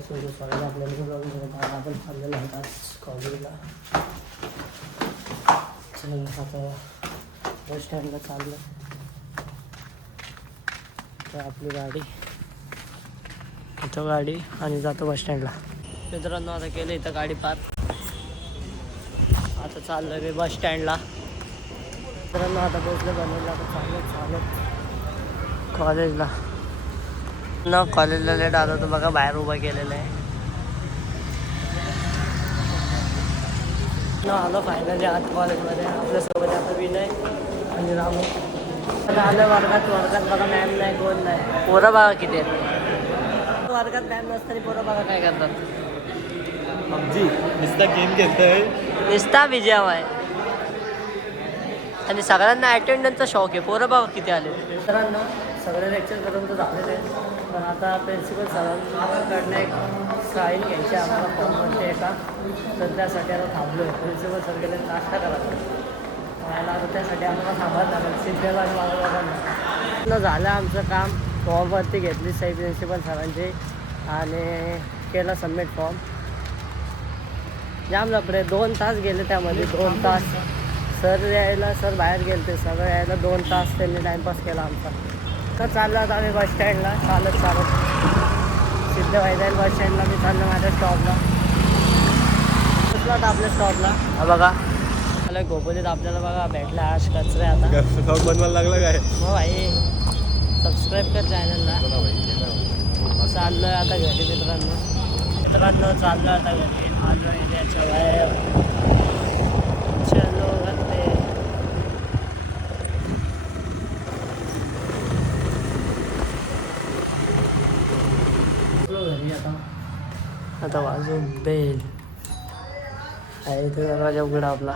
सगळ्या आपल्याला आपण चाललेलो आहोत आज कॉलेजला. आता बस स्टँडला चाललं तर आपली गाडी इथं गाडी आणि जातो बस स्टँडला. मित्रांनो आता केलं इथं गाडी पार्क. आता चाललं मी बस स्टँडला. मित्रांनो आता पोचलं बनवलं. आता चालत कॉलेजला कॉलेजला लेट आलो तर बघा बाहेर उभा केलेलं आहे. आलो फायनली आत कॉलेजमध्ये. आपल्यासोबत आता विनय आणि रामू. आता आलं वर्गात बघा मॅम नाही कोण नाही. पोरं बघा किती आहेत वर्गात. मॅम नसताना पोरं बघा काय करतात. पबजी नुसता गेम खेळतोय. नुसता विजयाव आहे आणि सगळ्यांना अटेंडन्सचा शौक आहे. पोरं बघा किती आले. मित्रांनो सगळे लेक्चरपर्यंत झालेले आहेत. पण आता प्रिन्सिपल सरांकडनं एक साईन घ्यायची आम्हाला फॉर्मवरती एका. तर त्यासाठी आता थांबलो आहे. प्रिन्सिपल सर गेले नाश्ता करायला. आता त्यासाठी आम्हाला थांबायला लागेल. सिद्धेला आणि मला झालं आमचं काम. फॉर्मवरती घेतली सही प्रिन्सिपल सरांची आणि केला सबमिट फॉर्म. जाम लपडे 2 तास गेले त्यामध्ये. 2 तास सर बाहेर गेले ते. सर यायला 2 तास त्यांनी टाईमपास केला आमचा. तर चाललो आता आम्ही बस स्टँडला चालत सिद्धवाईला बस स्टँडला. मी चाललो माझ्या स्टॉपला. पोचलो आता आपल्या स्टॉपला. हा बघा मला गोपोलीत आपल्याला बघा भेटला आज कचरा. आता बनवायला लागला काय हो भाई. सबस्क्राईब कर चॅनलला. चाललो आहे आता घरी मित्रांनो चाललो आता घरी. आलो एरियाच्या बाहेर. चलो घरते. घरी आता वाजून बेल आहे ते दरवाजा उघडा आपला.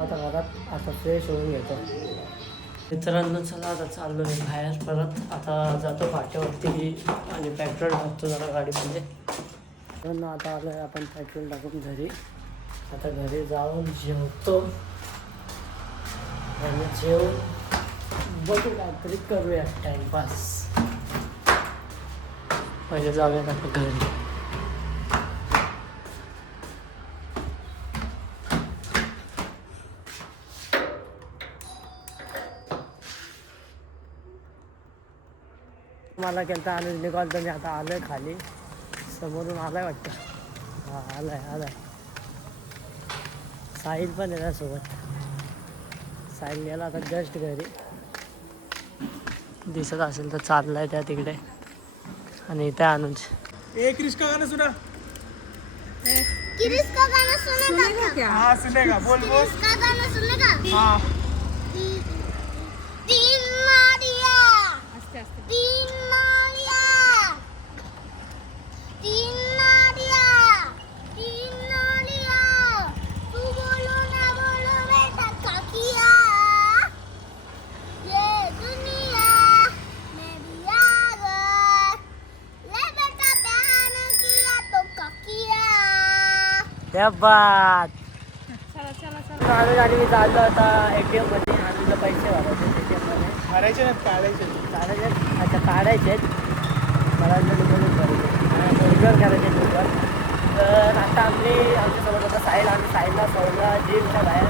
आता घरात आता फ्रेश होऊन घेतो. मित्रांनो चला आता चाललो आहे बाहेर परत. आता जातो फाट्यावरती आणि पेट्रोल टाकतो जरा गाडीमध्ये. मित्रांनो आता आलो आहे आपण पेट्रोल टाकून घरी. आता घरी जाऊन जेवतो आणि जेवून बघू काहीतरी करूया टाईमपास. पहिले जाऊयात आता घरी. मला केलं अनुजने कॉल तर मी आता आलो आहे खाली. समोरून आलाय वाटतं. हां आलाय. साहिल पण आहे त्यासोबत. साहिल गेला आता जस्ट घरी. दिसत असेल तर चाललाय त्या तिकडे. आणि इथे अनुज. एक रिश्का गाना सुना. किरिस का गाना सुनेगा क्या? हाँ सुनेगा. बोल किरिस का गाना सुनेगा? हाँ. तीन नारिया. तीन नारिया. तू बोलो ना बोलो बेटा काकिया. ये दुनिया मेरी यार. ले बेटा प्यार किया तो काकिया. त्या बात आम्ही गाडी चाललो आता ATM मध्ये. आम्ही पैसे भरायचे ATM मध्ये. भरायचे ना काढायचे. अच्छा काढायचे आहेत. मला विड्रॉल करायचे विड्रॉल. तर आता आमच्यासोबत आता साहिल. आम्ही साहिलला सोडला जिमच्या बाहेर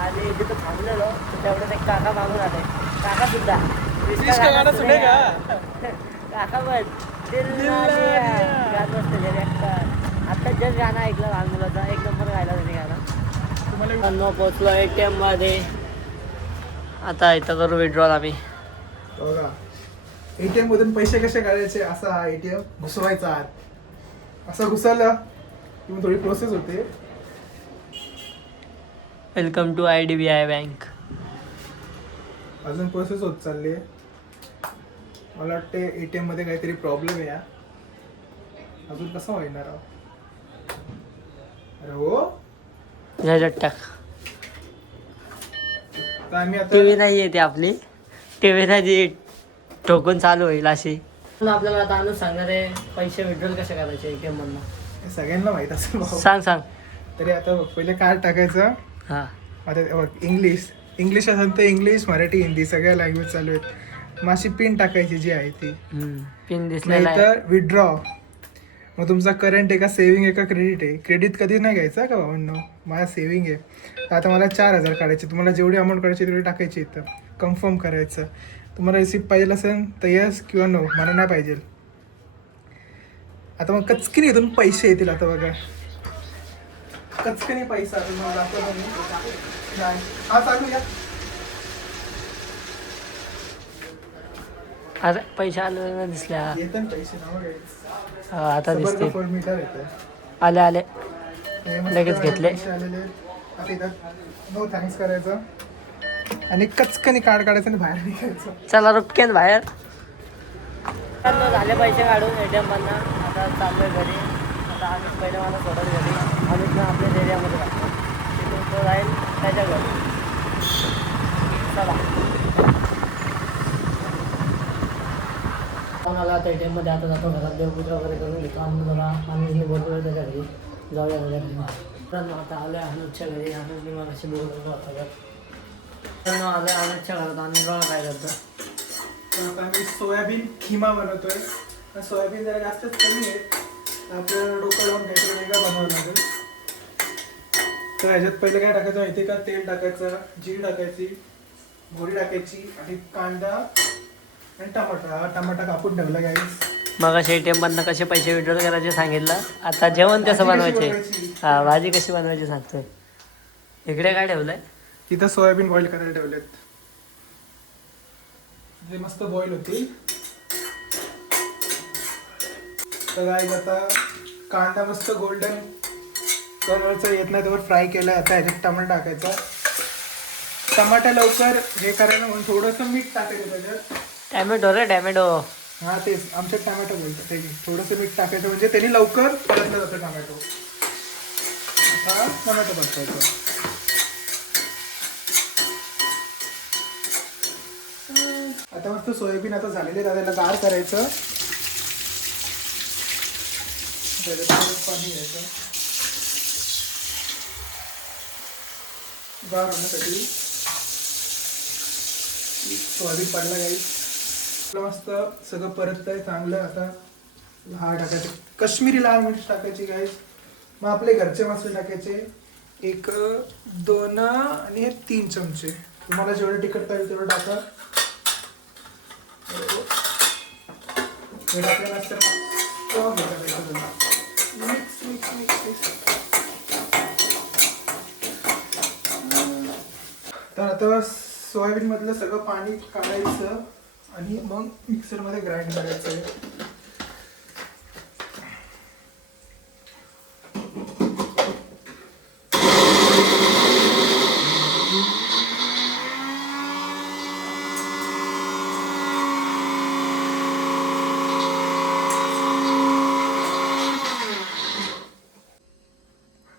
आणि तिथं थांबलेलो. तर तेवढ्यात एक काका मागून आले. काकासुद्धा गाना सुनेगा. काका पण गात बसते. आता जस्ट गाणं ऐकलं लहान मुलाचा. एक नंबर गायला त्यांनी गाणं. तुम्हाला पोचलो ATM मध्ये. आता इथं करू विड्रॉल आम्ही. बघा ATM मधून पैसे कसे काढायचे. असा हा ATM घुसवायचा आत. असा घुसवला की मग थोडी प्रोसेस होते. Welcome to IDBI bank. अजून प्रोसेस होत चालली आहे. मला वाटते ATM मध्ये काहीतरी प्रॉब्लेम आहे. अजून कसं होणार. अरे हो टाक. तर आम्ही आता टीव्ही नाही येते आपली. टीव्ही नाही ठोकून चालू होईल अशी. आपल्याला आता आणून सांगणार आहे पैसे विड्रॉल कसे करायचे ATM मधनं. सगळ्यांना माहित असेल भाऊ. सांग. तरी आता पहिले कार्ड टाकायचं. हां आता इंग्लिश असेल तर इंग्लिश, मराठी, हिंदी सगळ्या लँग्वेज चालू आहेत. मग अशी पिन टाकायची जी आहे ती, पिन दिसलेला आहे. नाहीतर विड्रॉ. मग तुमचा करंट आहे का सेव्हिंग आहे का क्रेडिट आहे. क्रेडिट कधी नाही घ्यायचा का भावनो, माझा सेव्हिंग आहे. तर आता मला 4,000 काढायचे. तुम्हाला जेवढी अमाऊंट काढायची तेवढी टाकायची इथं. कन्फर्म करायचं. तुम्हाला रिसिप्ट पाहिजे असेल तर यस किंवा नो, मला नाही पाहिजे. आता मग कचकिनी इथून पैसे येतील. आता बघा कचकिनी पैसा तुम्हाला दाखवतो मी. हा चालू या. अरे पैसे आले दिसल्या. येतात पैसे नाव आता दिसते. मीटर येतं. आले आले. हे मस्त लगेच घेतले. पैसे आलेले. आता इथं नो थँक्स करायचं आणि कचकनी कार्ड काढायचं आणि बाहेर निघायचं. चला रुपक्यान बाहेर. झाले पैसे काढून ATM मधनं. आता चाललोय घरी. आता आम्ही पहिले मला सोडत घरी. आम्ही ना आपल्याच एरियामध्ये राहतो. तिथून तो राहील त्याच्या घरी. चला आला आता ATM मध्ये. आता जातो घरात देवपूजा वगैरे करून घेतो. आणि जरा आम्ही बोलतो त्याच्या घरी जाऊया त्याच्या घरी. तर आता आलं अनुजच्या घरी. अनुजने मला अशी बोलवलं होता तर आलं अनुजच्या घरात. आणि बघा काय करतं. तर आता आम्ही सोयाबीन खिमा बनवतोय. तर सोयाबीन जरा जास्तच कमी आहे. आपल्याला डोकं लावून काहीतरी वेगळं बनवावं लागेल. तर ह्याच्यात पहिलं काय टाकायचं माहिती का, तेल टाकायचं, जीर टाकायची, मोहरी टाकायची आणि कांदा आणि टमाटा कापून ठेवला गाईस. मग ATM मधनं कसे पैसे विड्रॉल करायचे सांगितलं. आता जेवण कसं बनवायचे. हा भाजी कशी बनवायची सांगतोय. इकडे काय ठेवलंय. तिथं सोयाबीन बॉईल करायला ठेवलेत. जे मस्त बॉईल होतील. तर गाईस आता कांदा मस्त गोल्डन कलरचा येत नाही त्यावर फ्राय केलाय. आता ह्याच्यात टमाटा टाकायचा. टमाटा लवकर हे करायला म्हणून थोडंसं मीठ टाकायचं त्याच्यात. टॅमॅटो रे टॅमॅटो. हा तेच आमच्यात टमॅटो बोलतात. ते थोडंसं मीठ टाकायचं म्हणजे त्यांनी लवकर परतलं जातं टमॅटो. आता टमॅटो परतायचं. आता मस्त सोयाबीन आता झालेले त्याला गार करायचं. पाणी घ्यायचं गार होण्यासाठी. सोयाबीन पडला गाईस. मस्त सगळं परततंय चांगलं. आता हा टाकायचं कश्मीरी लाल मिरची टाकायची गाईस. मग आपले घरचे मसाले टाकायचे 1, 2 आणि 3 चमचे. तुम्हाला जेवढं तिखट पाहिजे तेवढं टाका. हे टाकल्यानंतर तर आता सोयाबीन मधलं सगळं पाणी काढायचं आणि मग मिक्सर मध्ये ग्राइंड करायचं.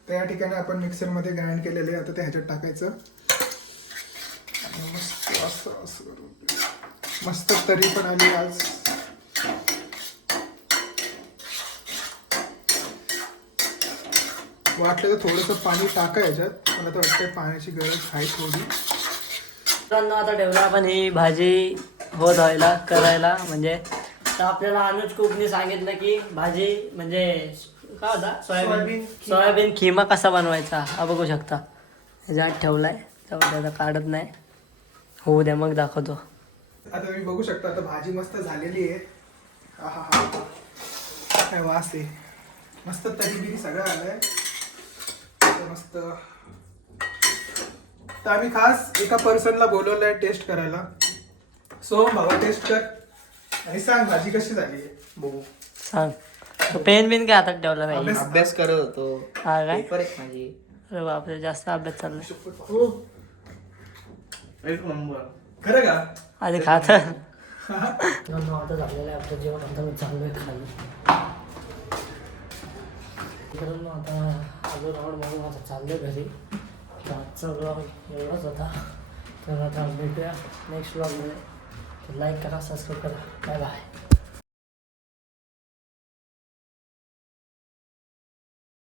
त्या ठिकाणी आपण मिक्सर मध्ये ग्राइंड केलेले. आता ते ह्याच्यात टाकायचं. मस्त असं असं करून मस्त तरी पण आली आज. वाटलं तर थोडंसं पाणी टाका याच्यात. मला तर वाटतं पाण्याची गरज आहे थोडी. मित्रांनो आता ठेवलं आपण ही भाजी होत व्हायला करायला. म्हणजे तर आपल्याला अनुज कुकने सांगितलं की भाजी म्हणजे काय होता सोयाबीन खिमा कसा बनवायचा हा बघू शकता. ह्याच्यात ठेवलाय त्यामुळे आता काढत नाही. होऊ द्या मग दाखवतो. आता तुम्ही बघू शकता आता भाजी मस्त झालेली आहे. हा हा हा काय वास आहे. मस्त तरी बिरी सगळं आलंय मस्त. तर आम्ही खास एका पर्सनला बोलवलंय टेस्ट करायला. सो भावा टेस्ट कर आणि सांग भाजी कशी झाली आहे. बघू सांग. पेन बिन काय हातात ठेवला पाहिजे. अभ्यास करत होतो. हा काय पेपर आहे माझी. अरे बापरे जास्त अभ्यास चाललाय. एक नंबर. खरं का आधी खात. आता झालेलं आहे आपलं जेवण. आता मी चाललोय खाली. मित्रांनो आता आलो राऊंड म्हणून आता चाललोय घरी. आजचा ब्लॉग एवढाच होता. तर आता भेटूया नेक्स्ट ब्लॉगमध्ये. लाईक करा सबस्क्राईब करा. Bye bye.